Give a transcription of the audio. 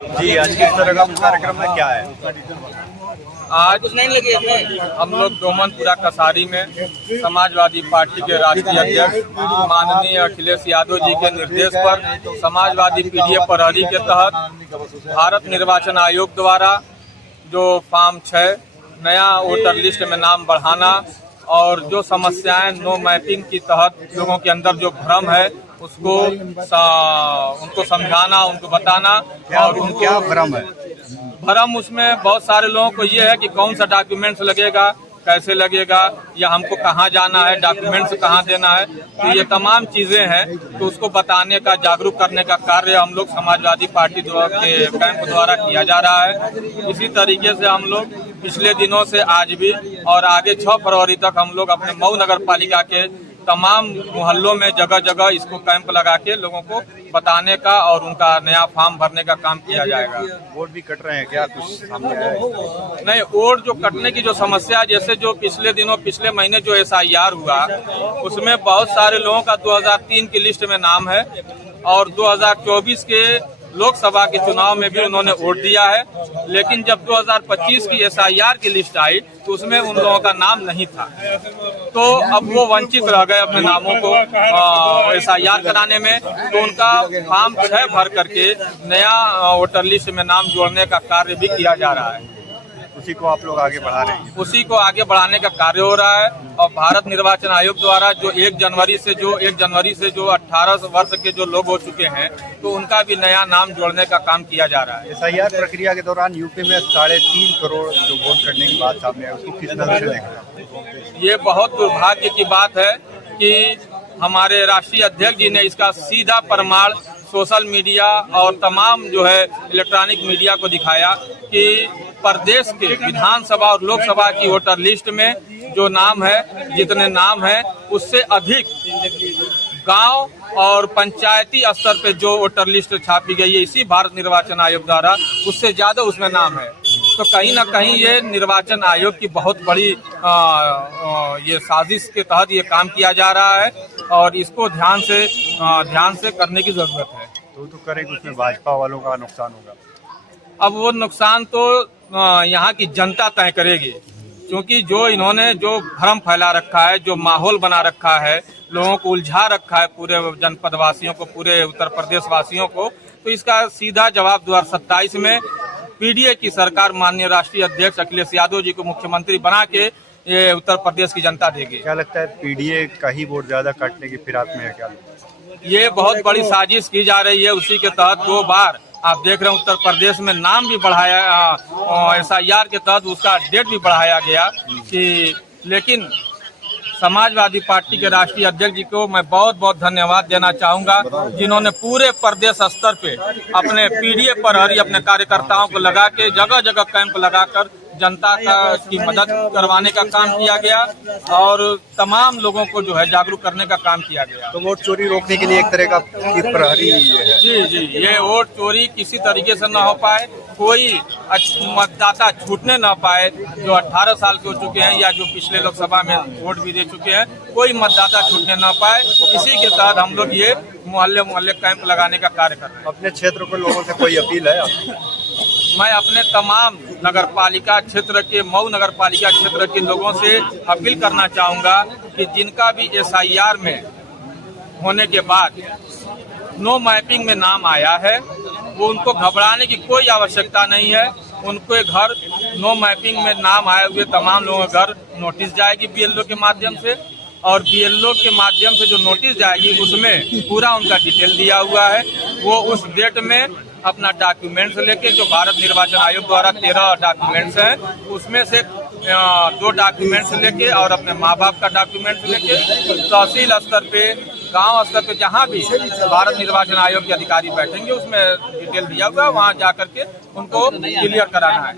जी, आज किस तरह का कार्यक्रम में क्या है? आज हम लोग डोमनपुरा कसारी में समाजवादी पार्टी के राष्ट्रीय अध्यक्ष माननीय अखिलेश यादव जी के निर्देश पर समाजवादी पीडीए प्रहरी के तहत भारत निर्वाचन आयोग द्वारा जो फॉर्म 6 नया वोटर लिस्ट में नाम बढ़ाना और जो समस्याएं नो मैपिंग की तहत लोगों के अंदर जो भ्रम है उसको उनको समझाना, उनको बताना। और उनको क्या भ्रम है? भ्रम उसमें बहुत सारे लोगों को ये है कि कौन सा डॉक्यूमेंट्स लगेगा, कैसे लगेगा, या हमको कहाँ जाना है, डॉक्यूमेंट्स कहाँ देना है, तो ये तमाम चीज़ें हैं। तो उसको बताने का, जागरूक करने का कार्य हम लोग समाजवादी पार्टी के कैंप द्वारा किया जा रहा है। इसी तरीके से हम लोग पिछले दिनों से आज भी और आगे 6 फरवरी तक हम लोग अपने मऊ नगर पालिका के तमाम मोहल्लों में जगह जगह इसको कैंप लगा के लोगों को बताने का और उनका नया फॉर्म भरने का काम किया जाएगा। वोट भी कट रहे हैं क्या? कुछ सामने आया है? नहीं, वोट जो कटने की जो समस्या, जैसे जो पिछले महीने जो SIR हुआ उसमें बहुत सारे लोगों का 2003 की लिस्ट में नाम है और 2024 के लोकसभा के चुनाव में भी उन्होंने वोट दिया है। लेकिन जब 2025 की SIR की लिस्ट आई तो उसमें उन लोगों का नाम नहीं था, तो अब वो वंचित रह गए अपने नामों को SIR कराने में। तो उनका फॉर्म 6 भर करके नया वोटर लिस्ट में नाम जोड़ने का कार्य भी किया जा रहा है। उसी को आप लोग आगे बढ़ा रहे हैं? उसी को आगे बढ़ाने का कार्य हो रहा है। और भारत निर्वाचन आयोग द्वारा जो 1 जनवरी से जो 18 वर्ष के जो लोग हो चुके हैं तो उनका भी नया नाम जोड़ने का काम किया जा रहा है। SIR प्रक्रिया के दौरान यूपी में 3.5 करोड़ जो वोट करने की बात सामने है, उसको किस नजर से देख रहे हैं? ये बहुत दुर्भाग्य की बात है कि हमारे राष्ट्रीय अध्यक्ष जी ने इसका सीधा प्रमाण सोशल मीडिया और तमाम जो है इलेक्ट्रॉनिक मीडिया को दिखाया कि प्रदेश के विधानसभा और लोकसभा की वोटर लिस्ट में जो नाम है, जितने नाम है उससे अधिक गांव और पंचायती स्तर पे जो वोटर लिस्ट छापी गई है इसी भारत निर्वाचन आयोग द्वारा, उससे ज्यादा उसमें नाम है। तो कहीं ना कहीं ये निर्वाचन आयोग की बहुत बड़ी ये साजिश के तहत ये काम किया जा रहा है और इसको ध्यान से करने की जरूरत है। तो करेंगे, उसमें भाजपा वालों का नुकसान होगा। अब वो नुकसान तो यहाँ की जनता तय करेगी, क्योंकि जो इन्होंने जो भ्रम फैला रखा है, जो माहौल बना रखा है, लोगों को उलझा रखा है, पूरे जनपद वासियों को, पूरे उत्तर प्रदेश वासियों को, तो इसका सीधा जवाब 2027 में पीडीए की सरकार माननीय राष्ट्रीय अध्यक्ष अखिलेश यादव जी को मुख्यमंत्री बना के ये उत्तर प्रदेश की जनता देगी। क्या लगता है पीडीए का ही वोट ज्यादा काटने की फिराक में है क्या? ये बहुत बड़ी साजिश की जा रही है। उसी के तहत 2 बार आप देख रहे हैं उत्तर प्रदेश में नाम भी बढ़ाया, SIR के तहत उसका डेट भी बढ़ाया गया कि, लेकिन समाजवादी पार्टी के राष्ट्रीय अध्यक्ष जी को मैं बहुत बहुत धन्यवाद देना चाहूंगा, जिन्होंने पूरे प्रदेश स्तर पे अपने पीडीए प्रहरी अपने कार्यकर्ताओं को लगा के जगह जगह कैंप लगाकर जनता की मदद करवाने का काम किया गया और तमाम लोगों को जो है जागरूक करने का काम किया गया। तो वोट चोरी रोकने के लिए एक तरह का प्रहरी है? जी, ये वोट चोरी किसी तरीके से न हो पाए, कोई मतदाता छूटने न पाए, जो 18 साल के हो चुके हैं या जो पिछले लोकसभा में वोट भी दे चुके हैं, कोई मतदाता छूटने न पाए। इसी के तहत हम लोग ये मोहल्ले कैंप लगाने का कार्य कर रहे हैं। अपने क्षेत्र के लोगों से कोई अपील है? मैं अपने तमाम नगर पालिका क्षेत्र के, मऊ नगर पालिका क्षेत्र के लोगों से अपील करना चाहूँगा कि जिनका भी SIR में होने के बाद नो मैपिंग में नाम आया है, वो उनको घबराने की कोई आवश्यकता नहीं है। उनके घर नो मैपिंग में नाम आए हुए तमाम लोगों के घर नोटिस जाएगी BLO के माध्यम से, और BLO के माध्यम से जो नोटिस जाएगी उसमें पूरा उनका डिटेल दिया हुआ है। वो उस डेट में अपना डॉक्यूमेंट्स लेके, जो भारत निर्वाचन आयोग द्वारा 13 डॉक्यूमेंट्स हैं, उसमें से 2 डॉक्यूमेंट्स लेके और अपने माँ बाप का डॉक्यूमेंट्स लेके तहसील स्तर पे, गांव स्तर पे, जहां भी भारत निर्वाचन आयोग के अधिकारी बैठेंगे उसमें डिटेल दिया हुआ है, वहां जाकर के उनको क्लियर कराना है।